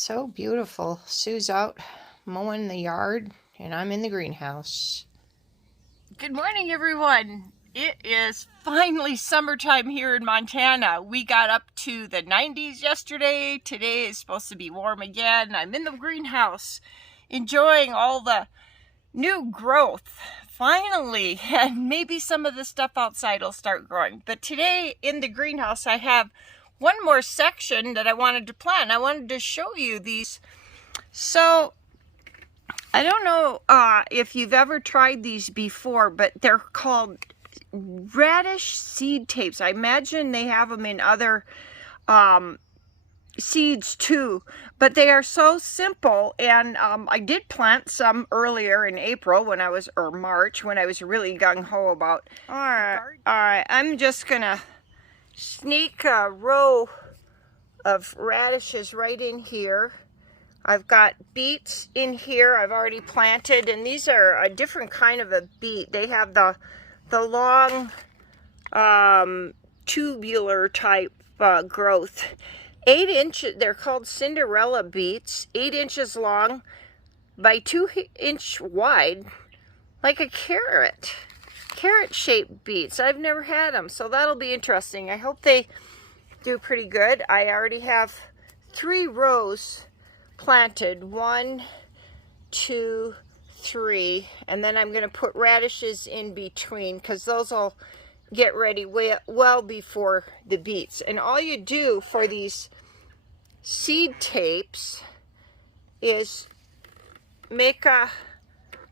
So beautiful. Sue's out mowing the yard, and I'm in the greenhouse. Good morning, everyone. It is finally summertime here in Montana. We got up to the 90s yesterday. Today is supposed to be warm again. I'm in the greenhouse enjoying all the new growth. Finally, and maybe some of the stuff outside will start growing. But today in the greenhouse, I have one more section that I wanted to plant. I wanted to show you these. So I don't know if you've ever tried these before, but they're called radish seed tapes. I imagine they have them in other seeds too, but they are so simple. And I did plant some earlier in April when I was, or March, when I was really gung-ho about. All right, I'm just gonna sneak a row of radishes right in here. I've got beets in here I've already planted, and these are a different kind of a beet. They have the long tubular type growth. 8 inches, they're called Cinderella beets, 8 inches long by 2-inch wide, like a carrot shaped beets. I've never had them, so that'll be interesting. I hope they do pretty good. I already have 3 rows planted, 1, 2, 3, and then I'm going to put radishes in between because those will get ready well before the beets. And all you do for these seed tapes is make a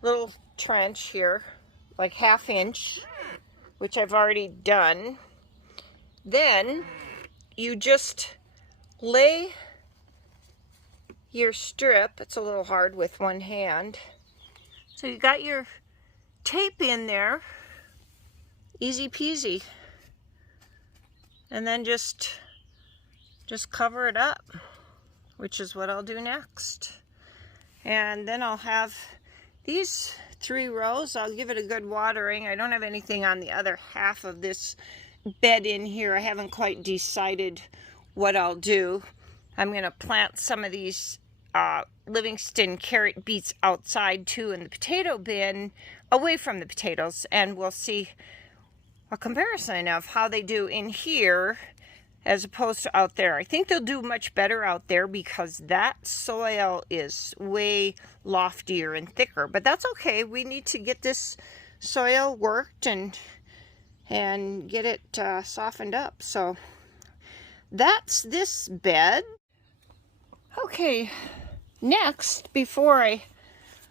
little trench here, like 1/2 inch, which I've already done. Then you just lay your strip. It's a little hard with one hand. So you got your tape in there, easy peasy. And then just cover it up, which is what I'll do next. And then I'll have these 3 rows. I'll give it a good watering. I don't have anything on the other half of this bed in here. I haven't quite decided what I'll do. I'm going to plant some of these Livingston carrot beets outside too in the potato bin, away from the potatoes, and we'll see a comparison of how they do in here as opposed to out there. I think they'll do much better out there because that soil is way loftier and thicker, but that's okay. We need to get this soil worked and get it softened up. So that's this bed. Okay, next, before I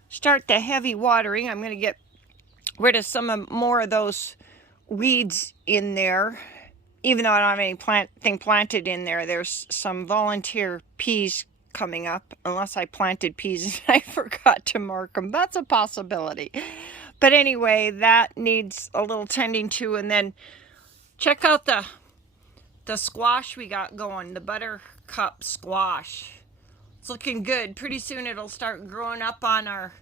start the heavy watering, I'm going to get rid of some more of those weeds in there. Even though I don't have anything planted in there, there's some volunteer peas coming up, unless I planted peas and I forgot to mark them. That's a possibility. But anyway, that needs a little tending to. And then check out the squash we got going, the buttercup squash. It's looking good. Pretty soon it'll start growing up on our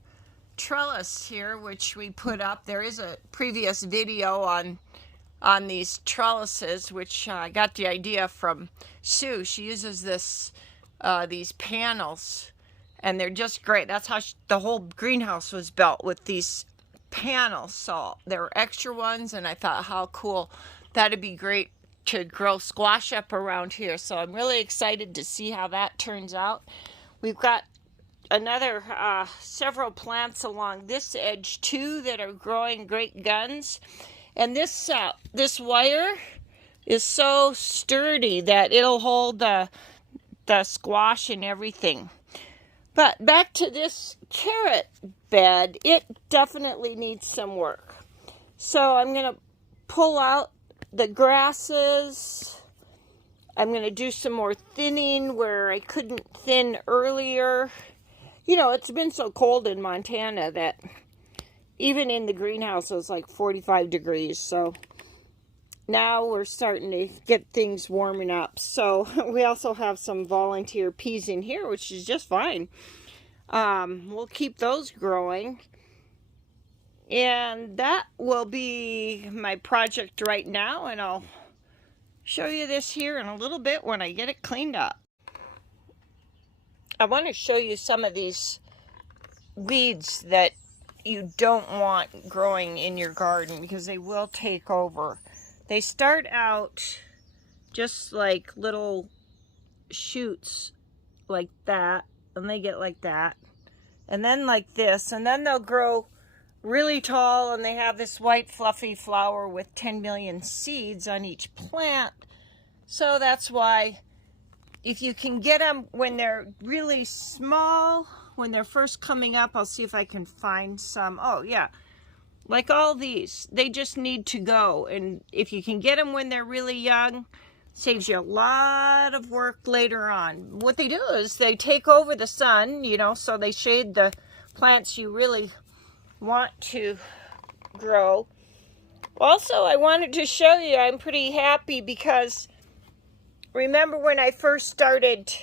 trellis here, which we put up. There is a previous video on these trellises, which I got the idea from Sue. She uses these panels, and they're just great. That's how the whole greenhouse was built, with these panels. So there were extra ones, and I thought how cool that'd be, great to grow squash up around here. So I'm really excited to see how that turns out. We've got another several plants along this edge too that are growing great guns. And this wire is so sturdy that it'll hold the squash and everything. But back to this carrot bed, it definitely needs some work. So I'm going to pull out the grasses. I'm going to do some more thinning where I couldn't thin earlier. You know, it's been so cold in Montana that even in the greenhouse it was like 45 degrees. So now we're starting to get things warming up. So we also have some volunteer peas in here, which is just fine. We'll keep those growing. And that will be my project right now, and I'll show you this here in a little bit when I get it cleaned up. I want to show you some of these weeds that you don't want growing in your garden because they will take over. They start out just like little shoots like that, and they get like that, and then like this, and then they'll grow really tall, and they have this white fluffy flower with 10 million seeds on each plant. So that's why if you can get them when they're really small, when they're first coming up, I'll see if I can find some. Oh yeah, like all these, they just need to go. And if you can get them when they're really young, saves you a lot of work later on. What they do is they take over the sun, you know, so they shade the plants you really want to grow. Also, I wanted to show you, I'm pretty happy because remember when I first started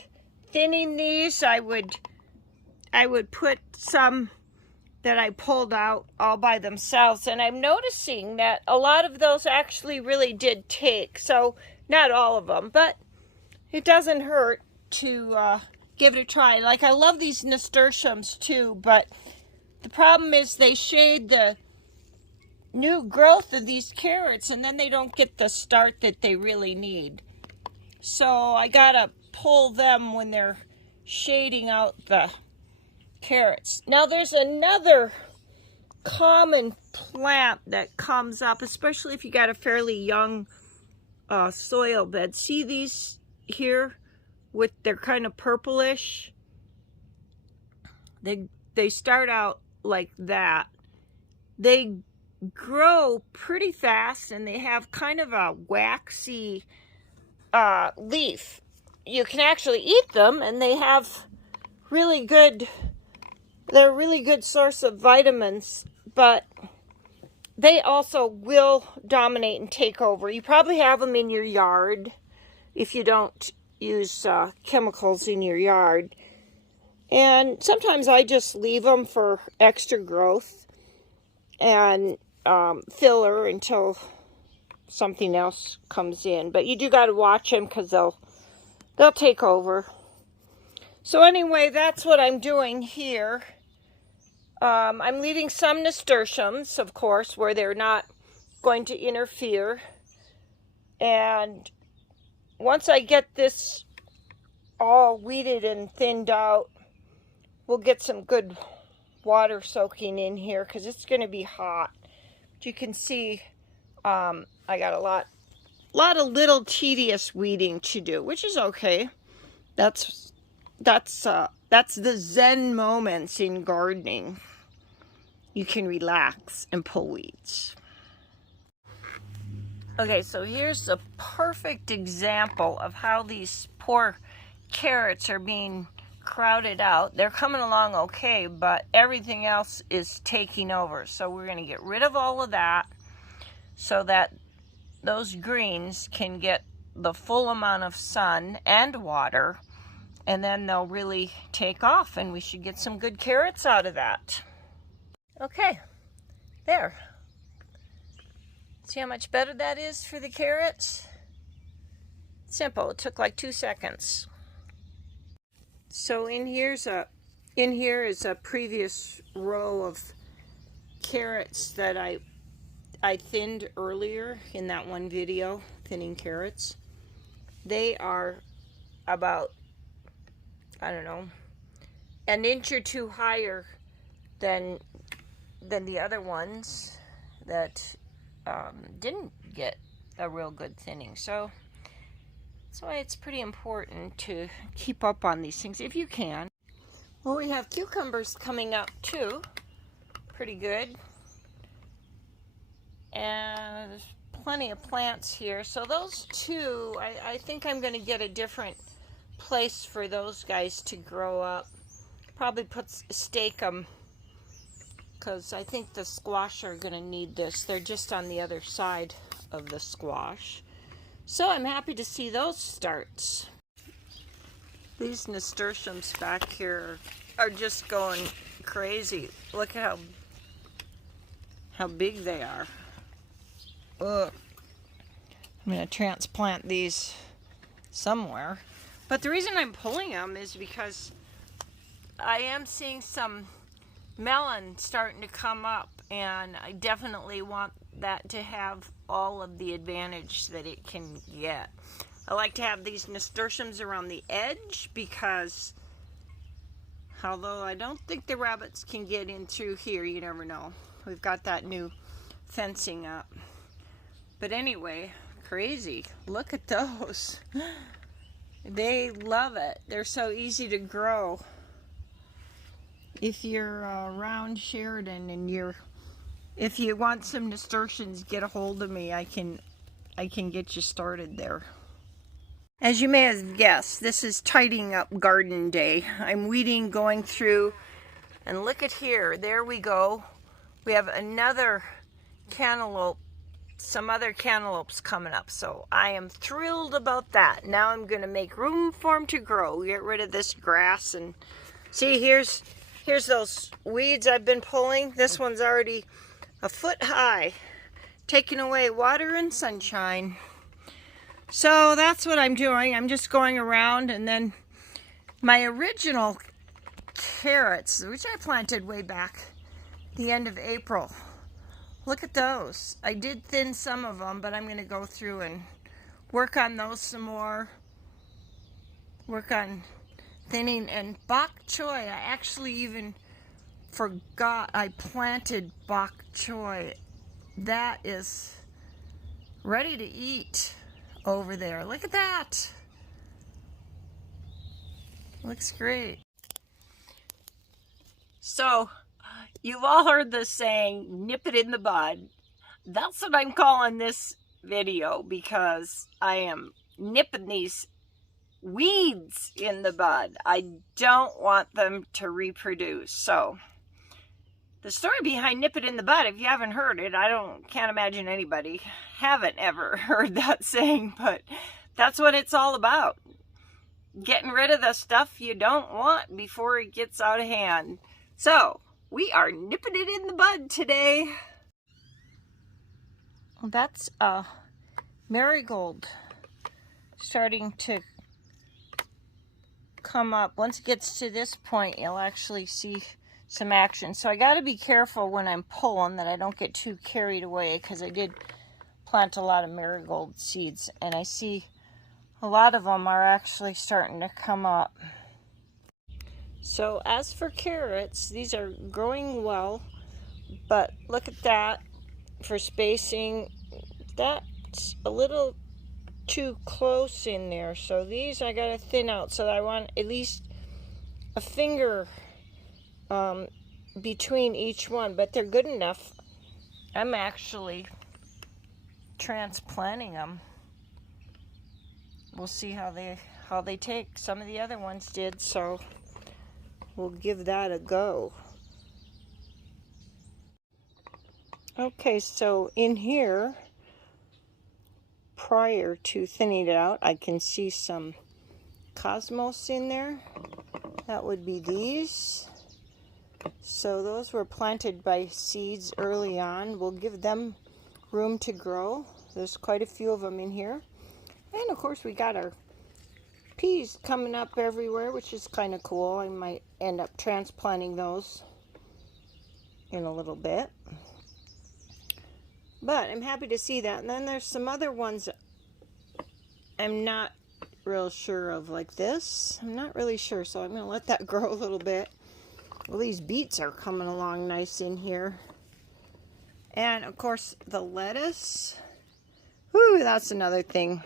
thinning these, I would put some that I pulled out all by themselves, and I'm noticing that a lot of those actually really did take. So not all of them, but it doesn't hurt to give it a try. Like, I love these nasturtiums too, but the problem is they shade the new growth of these carrots, and then they don't get the start that they really need. So I gotta pull them when they're shading out the carrots. Now there's another common plant that comes up, especially if you got a fairly young soil bed. See these here with they're kind of purplish? They start out like that. They grow pretty fast, and they have kind of a waxy leaf. You can actually eat them, and they have really good, they're a really good source of vitamins, but they also will dominate and take over. You probably have them in your yard if you don't use chemicals in your yard. And sometimes I just leave them for extra growth and filler until something else comes in. But you do got to watch them because they'll take over. So anyway, that's what I'm doing here. I'm leaving some nasturtiums, of course, where they're not going to interfere. And once I get this all weeded and thinned out, we'll get some good water soaking in here because it's going to be hot. But you can see I got a lot of little tedious weeding to do, which is okay. That's the Zen moments in gardening. You can relax and pull weeds. Okay, so here's a perfect example of how these poor carrots are being crowded out. They're coming along okay, but everything else is taking over. So we're going to get rid of all of that so that those greens can get the full amount of sun and water, and then they'll really take off, and we should get some good carrots out of that. Okay, there. See how much better that is for the carrots? Simple. It took like 2 seconds. So in here is a previous row of carrots that I thinned earlier in that one video, thinning carrots. They are about, I don't know, an inch or two higher than the other ones that didn't get a real good thinning. So that's why it's pretty important to keep up on these things if you can. Well, we have cucumbers coming up too. Pretty good. And there's plenty of plants here. So those two, I think I'm going to get a different place for those guys to grow up. Probably stake them, because I think the squash are going to need this. They're just on the other side of the squash. So I'm happy to see those starts. These nasturtiums back here are just going crazy. Look at how big they are. Ugh. I'm going to transplant these somewhere. But the reason I'm pulling them is because I am seeing some melon starting to come up, and I definitely want that to have all of the advantage that it can get. I like to have these nasturtiums around the edge because although I don't think the rabbits can get in through here, you never know. We've got that new fencing up. But anyway, crazy. Look at those. They love it. They're so easy to grow. If you're around Sheridan and if you want some nasturtiums, get a hold of me. I can get you started there. As you may have guessed, this is tidying up garden day. I'm weeding, going through, and look at here. There we go. We have another cantaloupe, some other cantaloupes coming up. So I am thrilled about that. Now I'm going to make room for them to grow. Get rid of this grass and see, here's those weeds I've been pulling. This one's already a foot high, taking away water and sunshine. So that's what I'm doing. I'm just going around, and then my original carrots, which I planted way back the end of April. Look at those. I did thin some of them, but I'm going to go through and work on those some more. Work on thinning. And bok choy, I actually even forgot I planted bok choy. That is ready to eat over there. Look at that. Looks great. So, you've all heard the saying, nip it in the bud. That's what I'm calling this video, because I am nipping these weeds in the bud. I don't want them to reproduce. So, the story behind nip it in the bud, if you haven't heard it, can't imagine anybody haven't ever heard that saying, but that's what it's all about. Getting rid of the stuff you don't want before it gets out of hand. So, we are nipping it in the bud today. That's a marigold starting to come up. Once it gets to this point, you'll actually see some action. So I got to be careful when I'm pulling that I don't get too carried away, because I did plant a lot of marigold seeds, and I see a lot of them are actually starting to come up. So as for carrots, these are growing well, but look at that for spacing. That's a little too close in there. So these I gotta thin out, so I want at least a finger between each one, but they're good enough. I'm actually transplanting them. We'll see how they take. Some of the other ones did, so we'll give that a go. Okay, so in here, prior to thinning it out, I can see some cosmos in there. That would be these. So those were planted by seeds early on. We'll give them room to grow. There's quite a few of them in here. And of course we got our peas coming up everywhere, which is kind of cool. I might end up transplanting those in a little bit. But I'm happy to see that. And then there's some other ones I'm not real sure of, like this. I'm not really sure, so I'm going to let that grow a little bit. Well, these beets are coming along nice in here. And, of course, the lettuce. Whew, that's another thing.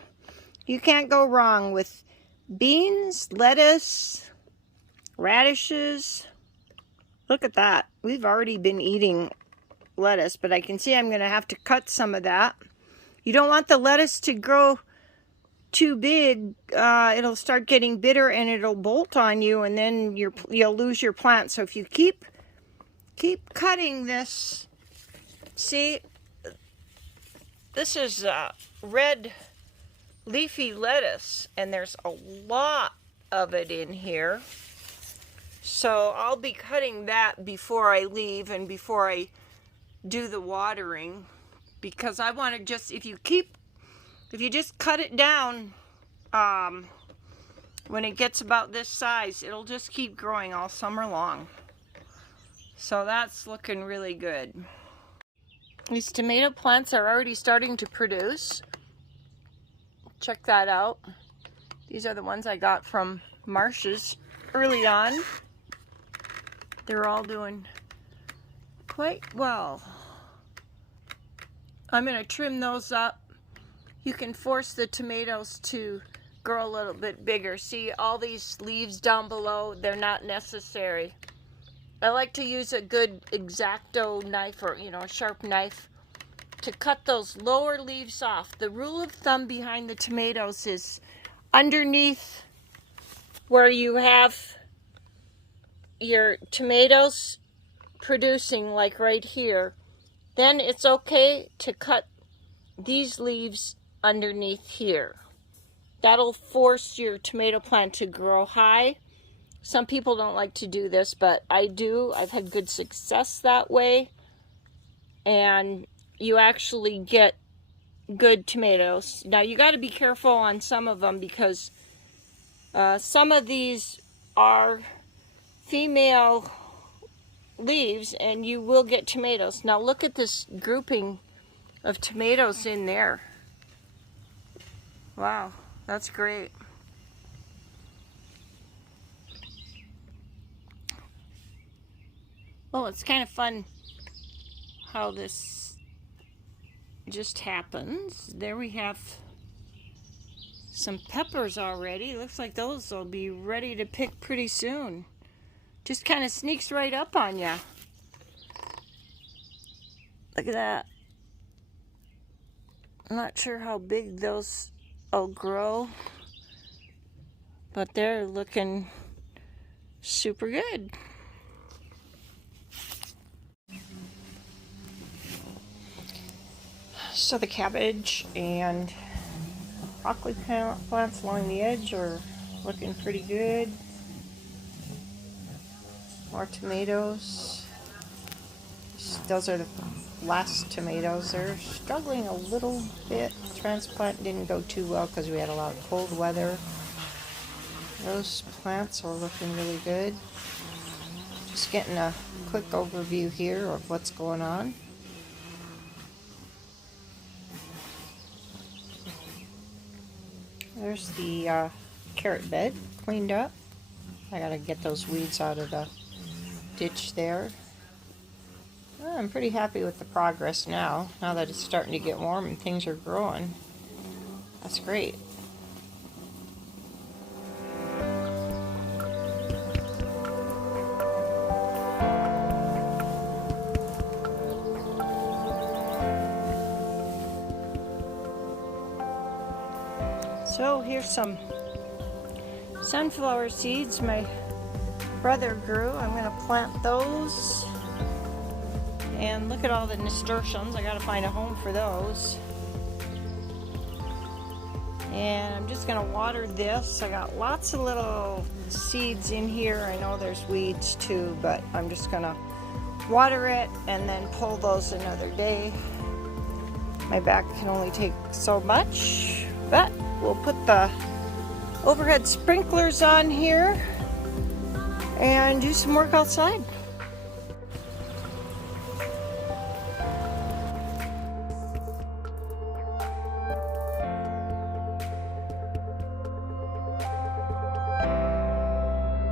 You can't go wrong with beans, lettuce, radishes. Look at that. We've already been eating lettuce, but I can see I'm going to have to cut some of that. You don't want the lettuce to grow too big. It'll start getting bitter and it'll bolt on you, and then you'll lose your plant. So if you keep cutting this, see, this is red leafy lettuce, and there's a lot of it in here. So I'll be cutting that before I leave and before I do the watering, because I want to just, if you just cut it down when it gets about this size, it'll just keep growing all summer long. So that's looking really good. These tomato plants are already starting to produce. Check that out. These are the ones I got from Marsh's early on. They're all doing quite well. I'm going to trim those up. You can force the tomatoes to grow a little bit bigger. See all these leaves down below? They're not necessary. I like to use a good X-Acto knife, or a sharp knife, to cut those lower leaves off. The rule of thumb behind the tomatoes is underneath where you have your tomatoes producing, like right here, then it's okay to cut these leaves underneath here. That'll force your tomato plant to grow high. Some people don't like to do this, but I do. I've had good success that way. And you actually get good tomatoes. Now you got to be careful on some of them, because some of these are female leaves and you will get tomatoes. Now look at this grouping of tomatoes in there. Wow, that's great. Well, it's kind of fun how this just happens. There we have some peppers already. Looks like those will be ready to pick pretty soon. Just kind of sneaks right up on ya. Look at that. I'm not sure how big those will grow, but they're looking super good. So the cabbage and broccoli plants along the edge are looking pretty good. More tomatoes. Those are the last tomatoes. They're struggling a little bit. Transplant didn't go too well because we had a lot of cold weather. Those plants are looking really good. Just getting a quick overview here of what's going on. There's the carrot bed cleaned up. I gotta get those weeds out of the ditch there. Well, I'm pretty happy with the progress now that it's starting to get warm and things are growing. That's great. So here's some sunflower seeds my brother grew. I'm going to plant those. And look at all the nasturtiums. I got to find a home for those. And I'm just going to water this. I got lots of little seeds in here. I know there's weeds too, but I'm just going to water it and then pull those another day. My back can only take so much, but we'll put the overhead sprinklers on here and do some work outside.